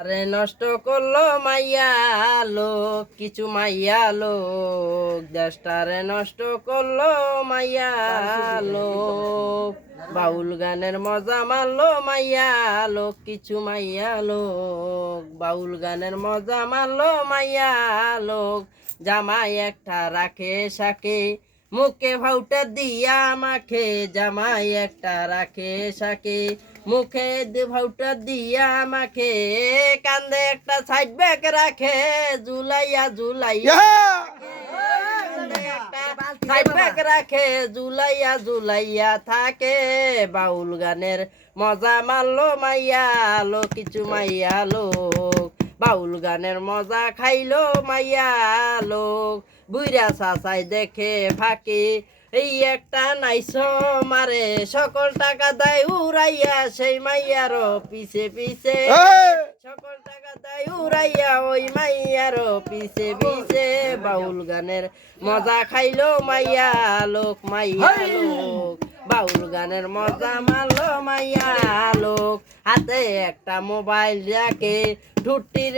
আরে নষ্ট করলো মাইয়া লোক, কিছু মাইয়া লোক, দেশটারে নষ্ট করলো মাইয়া লোক। বাউল গানের মজা মারলো মাইয়া লোক, কিছু মাইয়া লোক, বাউল গানের মজা মারলো মাইয়া লোক। জামাই একটা রাখে সাকে, মুখে ভাউটা দিয়া মাখে, জামাই একটা রাখে সাকে, মুখে ভাউটা দিয়া মাখে, কান্দে একটা সাইড ব্যাগ রাখে, ঝুলাইয়া ঝুলাইয়া সাইড ব্যাগ রাখে, ঝুলাইয়া ঝুলাইয়া থাকে। বাউল গানের মজা মারলো মাইয়া লোক, কিছু মাইয়া লোক, বাউল গানের মজা খাইলো মাইয়া লোক। বুইরা চাচাই দেখে ফাঁকি, এই একটা নাইস মারে, সকল টাকা দেয় উড়াইয়া, সেই মাইয়ার পিছে পিছে সকল টাকা দেয় উড়াইয়া, ওই মাইয়ার পিছে পিছে। বাউল গানের মজা খাইলো মাইয়া লোক, মাইয়া লোক, বাউল গানের মজা মারলো মাইয়া লোক। হাতে একটা মোবাইল রাখে, ঠুটির